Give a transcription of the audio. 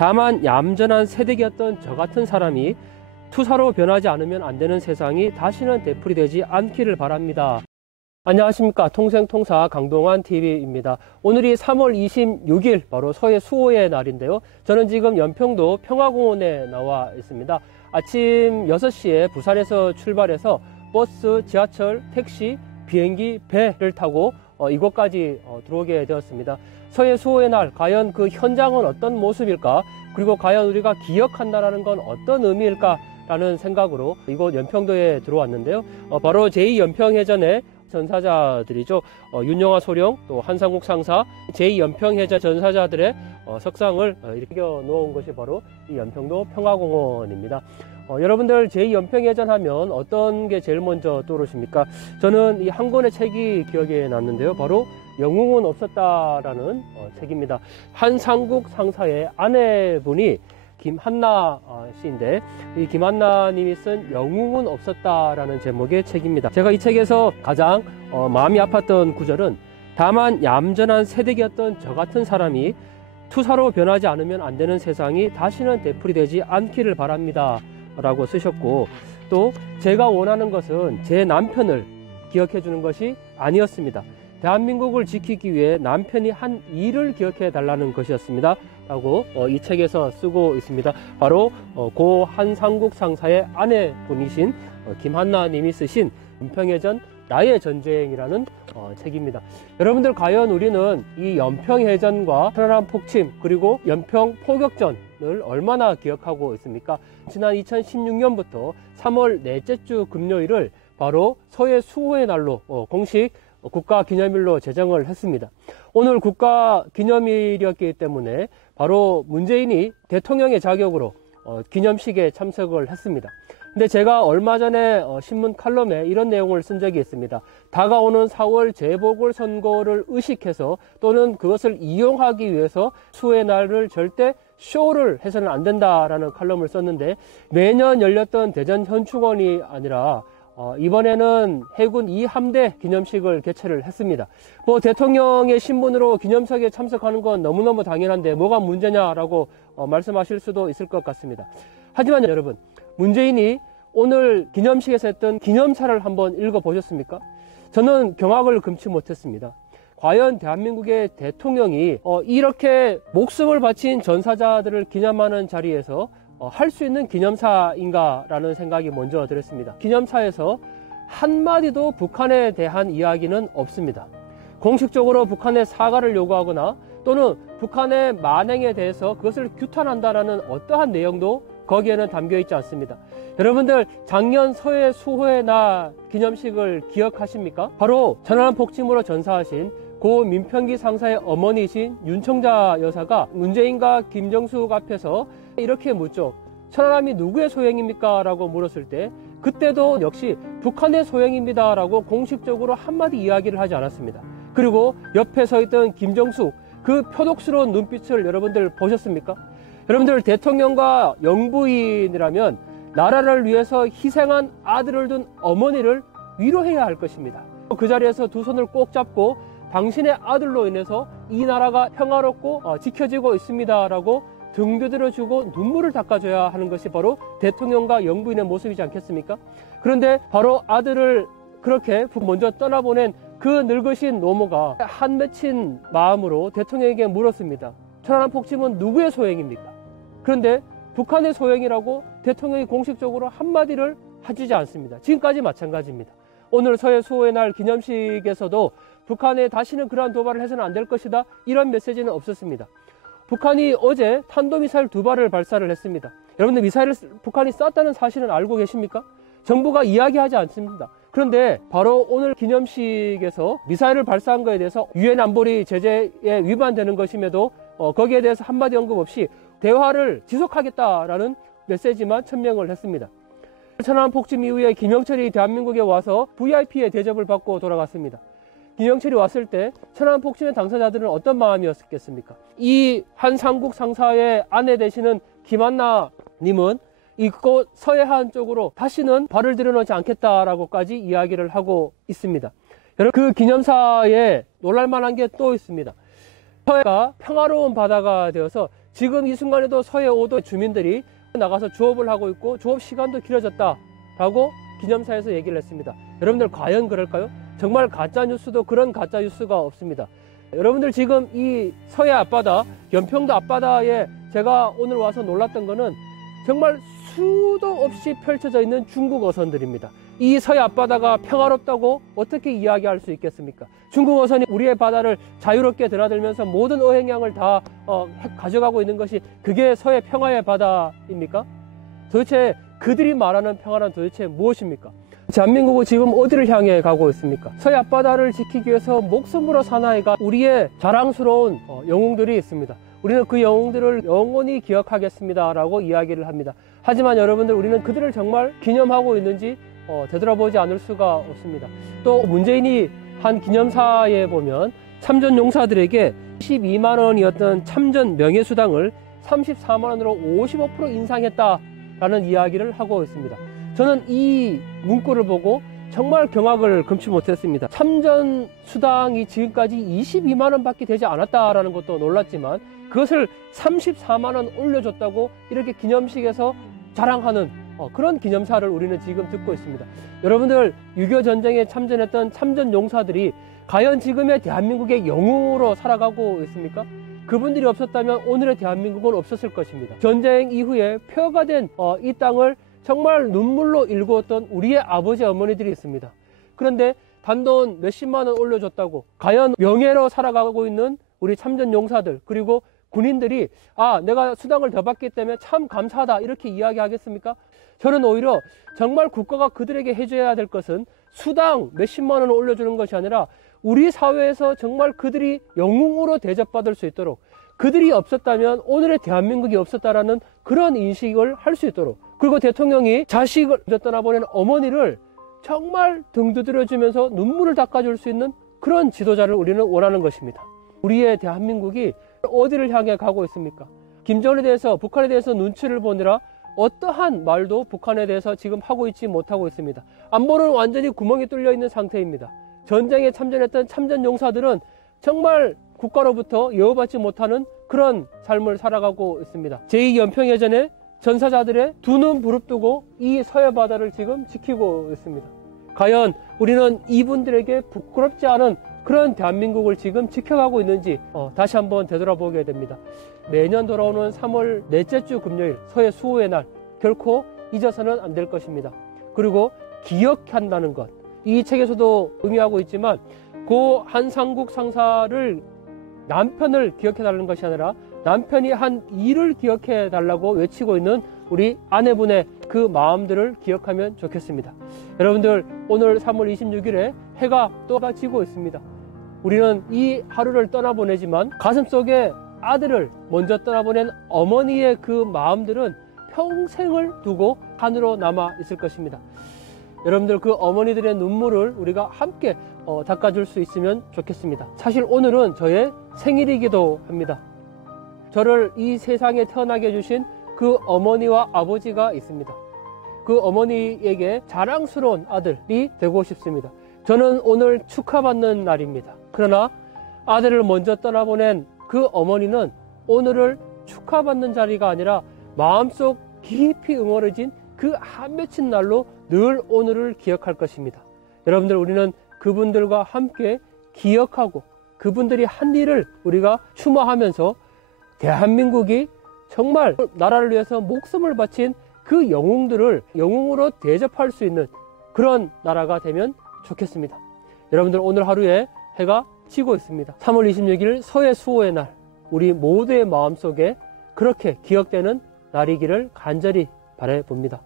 다만 얌전한 새댁이었던 저 같은 사람이 투사로 변하지 않으면 안 되는 세상이 다시는 되풀이되지 않기를 바랍니다. 안녕하십니까. 통생통사 강동환 TV입니다. 오늘이 3월 26일 바로 서해 수호의 날인데요. 저는 지금 연평도 평화공원에 나와 있습니다. 아침 6시에 부산에서 출발해서 버스, 지하철, 택시, 비행기, 배를 타고 이곳까지 들어오게 되었습니다. 서해 수호의 날, 과연 그 현장은 어떤 모습일까? 그리고 과연 우리가 기억한다는 건 어떤 의미일까? 라는 생각으로 이곳 연평도에 들어왔는데요. 바로 제2연평해전의 전사자들이죠. 윤영아 소령, 또 한상국 상사, 제2연평해전 전사자들의 석상을 이렇게 놓은 것이 바로 이 연평도 평화공원입니다. 여러분들 제2연평해전 하면 어떤 게 제일 먼저 떠오르십니까? 저는 이 한 권의 책이 기억에 남는데요. 바로 영웅은 없었다라는 책입니다. 한상국 상사의 아내분이 김한나 씨인데, 이 김한나 님이 쓴 영웅은 없었다라는 제목의 책입니다. 제가 이 책에서 가장 마음이 아팠던 구절은, 다만 얌전한 새댁이었던 저 같은 사람이 투사로 변하지 않으면 안 되는 세상이 다시는 되풀이되지 않기를 바랍니다 라고 쓰셨고, 또 제가 원하는 것은 제 남편을 기억해 주는 것이 아니었습니다. 대한민국을 지키기 위해 남편이 한 일을 기억해 달라는 것이었습니다 라고 이 책에서 쓰고 있습니다. 바로 고 한상국 상사의 아내분이신 김한나 님이 쓰신 연평해전 나의 전쟁이라는 책입니다. 여러분들, 과연 우리는 이 연평해전과 천안함 폭침 그리고 연평 포격전을 얼마나 기억하고 있습니까? 지난 2016년부터 3월 넷째 주 금요일을 바로 서해 수호의 날로 공식 국가기념일로 제정을 했습니다. 오늘 국가기념일이었기 때문에 바로 문재인이 대통령의 자격으로 기념식에 참석을 했습니다. 근데 제가 얼마 전에 신문 칼럼에 이런 내용을 쓴 적이 있습니다. 다가오는 4월 재보궐선거를 의식해서 또는 그것을 이용하기 위해서 수호의 날을 절대 쇼를 해서는 안 된다라는 칼럼을 썼는데, 매년 열렸던 대전 현충원이 아니라 이번에는 해군 2함대 기념식을 개최를 했습니다. 대통령의 신분으로 기념식에 참석하는 건 너무너무 당연한데 뭐가 문제냐라고 말씀하실 수도 있을 것 같습니다. 하지만 여러분, 문재인이 오늘 기념식에서 했던 기념사를 한번 읽어보셨습니까? 저는 경악을 금치 못했습니다. 과연 대한민국의 대통령이 이렇게 목숨을 바친 전사자들을 기념하는 자리에서 할 수 있는 기념사인가 라는 생각이 먼저 들었습니다. 기념사에서 한마디도 북한에 대한 이야기는 없습니다. 공식적으로 북한의 사과를 요구하거나 또는 북한의 만행에 대해서 그것을 규탄한다라는 어떠한 내용도 거기에는 담겨 있지 않습니다. 여러분들, 작년 서해 수호의 날 기념식을 기억하십니까? 바로 천안함 폭침으로 전사하신 고 민평기 상사의 어머니이신 윤청자 여사가 문재인과 김정숙 앞에서 이렇게 묻죠. 천안함이 누구의 소행입니까? 라고 물었을 때, 그때도 역시 북한의 소행입니다 라고 공식적으로 한마디 이야기를 하지 않았습니다. 그리고 옆에 서 있던 김정숙, 그 표독스러운 눈빛을 여러분들 보셨습니까? 여러분들, 대통령과 영부인이라면 나라를 위해서 희생한 아들을 둔 어머니를 위로해야 할 것입니다. 그 자리에서 두 손을 꼭 잡고 당신의 아들로 인해서 이 나라가 평화롭고 지켜지고 있습니다 라고 등 두드려주고 눈물을 닦아줘야 하는 것이 바로 대통령과 영부인의 모습이지 않겠습니까? 그런데 바로 아들을 그렇게 먼저 떠나보낸 그 늙으신 노모가 한 맺힌 마음으로 대통령에게 물었습니다. 천안함 폭침은 누구의 소행입니까? 그런데 북한의 소행이라고 대통령이 공식적으로 한마디를 해주지 않습니다. 지금까지 마찬가지입니다. 오늘 서해 수호의 날 기념식에서도 북한에 다시는 그러한 도발을 해서는 안 될 것이다, 이런 메시지는 없었습니다. 북한이 어제 탄도미사일 2발을 발사를 했습니다. 여러분들, 미사일을 북한이 쐈다는 사실은 알고 계십니까? 정부가 이야기하지 않습니다. 그런데 바로 오늘 기념식에서 미사일을 발사한 것에 대해서 유엔 안보리 제재에 위반되는 것임에도 거기에 대해서 한마디 언급 없이 대화를 지속하겠다라는 메시지만 천명을 했습니다. 천안함 폭침 이후에 김영철이 대한민국에 와서 VIP의 대접을 받고 돌아갔습니다. 김영철이 왔을 때 천안함 폭침의 당사자들은 어떤 마음이었겠습니까? 이 한상국 상사의 아내 되시는 김한나 님은 이곳 서해안 쪽으로 다시는 발을 들여놓지 않겠다라고까지 이야기를 하고 있습니다. 여러분, 그 기념사에 놀랄만한 게 또 있습니다. 서해가 평화로운 바다가 되어서 지금 이 순간에도 서해 5도 주민들이 나가서 조업을 하고 있고 조업 시간도 길어졌다라고 기념사에서 얘기를 했습니다. 여러분들 과연 그럴까요? 정말 가짜뉴스도 그런 가짜뉴스가 없습니다. 여러분들 지금 이 서해 앞바다, 연평도 앞바다에 제가 오늘 와서 놀랐던 거는 정말 수도 없이 펼쳐져 있는 중국 어선들입니다. 이 서해 앞바다가 평화롭다고 어떻게 이야기할 수 있겠습니까? 중국 어선이 우리의 바다를 자유롭게 드나들면서 모든 어획량을 다 가져가고 있는 것이 그게 서해 평화의 바다입니까? 도대체 그들이 말하는 평화란 도대체 무엇입니까? 대한민국은 지금 어디를 향해 가고 있습니까? 서해 앞바다를 지키기 위해서 목숨으로 사나이가 우리의 자랑스러운 영웅들이 있습니다. 우리는 그 영웅들을 영원히 기억하겠습니다 라고 이야기를 합니다. 하지만 여러분들, 우리는 그들을 정말 기념하고 있는지 되돌아보지 않을 수가 없습니다. 또 문재인이 한 기념사에 보면 참전 용사들에게 12만 원이었던 참전 명예수당을 34만 원으로 55% 인상했다라는 이야기를 하고 있습니다. 저는 이 문구를 보고 정말 경악을 금치 못했습니다. 참전 수당이 지금까지 22만 원밖에 되지 않았다라는 것도 놀랐지만 그것을 34만 원 올려줬다고 이렇게 기념식에서 자랑하는 그런 기념사를 우리는 지금 듣고 있습니다. 여러분들, 6.25 전쟁에 참전했던 참전 용사들이 과연 지금의 대한민국의 영웅으로 살아가고 있습니까? 그분들이 없었다면 오늘의 대한민국은 없었을 것입니다. 전쟁 이후에 폐허가 된 이 땅을 정말 눈물로 일구었던 우리의 아버지 어머니들이 있습니다. 그런데 단돈 몇십만 원 올려줬다고 과연 명예로 살아가고 있는 우리 참전 용사들, 그리고 군인들이 내가 수당을 더 받기 때문에 참 감사하다 이렇게 이야기하겠습니까? 저는 오히려 정말 국가가 그들에게 해줘야 될 것은 수당 몇십만 원을 올려주는 것이 아니라 우리 사회에서 정말 그들이 영웅으로 대접받을 수 있도록, 그들이 없었다면 오늘의 대한민국이 없었다라는 그런 인식을 할 수 있도록, 그리고 대통령이 자식을 떠나보낸 어머니를 정말 등 두드려주면서 눈물을 닦아줄 수 있는 그런 지도자를 우리는 원하는 것입니다. 우리의 대한민국이 어디를 향해 가고 있습니까? 김정은에 대해서, 북한에 대해서 눈치를 보느라 어떠한 말도 북한에 대해서 지금 하고 있지 못하고 있습니다. 안보는 완전히 구멍이 뚫려 있는 상태입니다. 전쟁에 참전했던 참전 용사들은 정말 국가로부터 예우받지 못하는 그런 삶을 살아가고 있습니다. 제2연평해전에 전사자들의 두 눈 부릅뜨고 이 서해 바다를 지금 지키고 있습니다. 과연 우리는 이분들에게 부끄럽지 않은 그런 대한민국을 지금 지켜가고 있는지 다시 한번 되돌아보게 됩니다. 매년 돌아오는 3월 넷째 주 금요일 서해 수호의 날, 결코 잊어서는 안 될 것입니다. 그리고 기억한다는 것, 이 책에서도 의미하고 있지만 고 한상국 상사를 남편을 기억해달라는 것이 아니라 남편이 한 일을 기억해달라고 외치고 있는 우리 아내분의 그 마음들을 기억하면 좋겠습니다. 여러분들, 오늘 3월 26일에 해가 또가 지고 있습니다. 우리는 이 하루를 떠나보내지만 가슴속에 아들을 먼저 떠나보낸 어머니의 그 마음들은 평생을 두고 한으로 남아 있을 것입니다. 여러분들, 그 어머니들의 눈물을 우리가 함께 닦아줄 수 있으면 좋겠습니다. 사실 오늘은 저의 생일이기도 합니다. 저를 이 세상에 태어나게 해주신 그 어머니와 아버지가 있습니다. 그 어머니에게 자랑스러운 아들이 되고 싶습니다. 저는 오늘 축하받는 날입니다. 그러나 아들을 먼저 떠나보낸 그 어머니는 오늘을 축하받는 자리가 아니라 마음속 깊이 응어려진 그 한 맺힌 날로 늘 오늘을 기억할 것입니다. 여러분들, 우리는 그분들과 함께 기억하고 그분들이 한 일을 우리가 추모하면서 대한민국이 정말 나라를 위해서 목숨을 바친 그 영웅들을 영웅으로 대접할 수 있는 그런 나라가 되면 좋겠습니다. 여러분들, 오늘 하루에 해가 지고 있습니다. 3월 26일 서해 수호의 날, 우리 모두의 마음속에 그렇게 기억되는 날이기를 간절히 바라봅니다.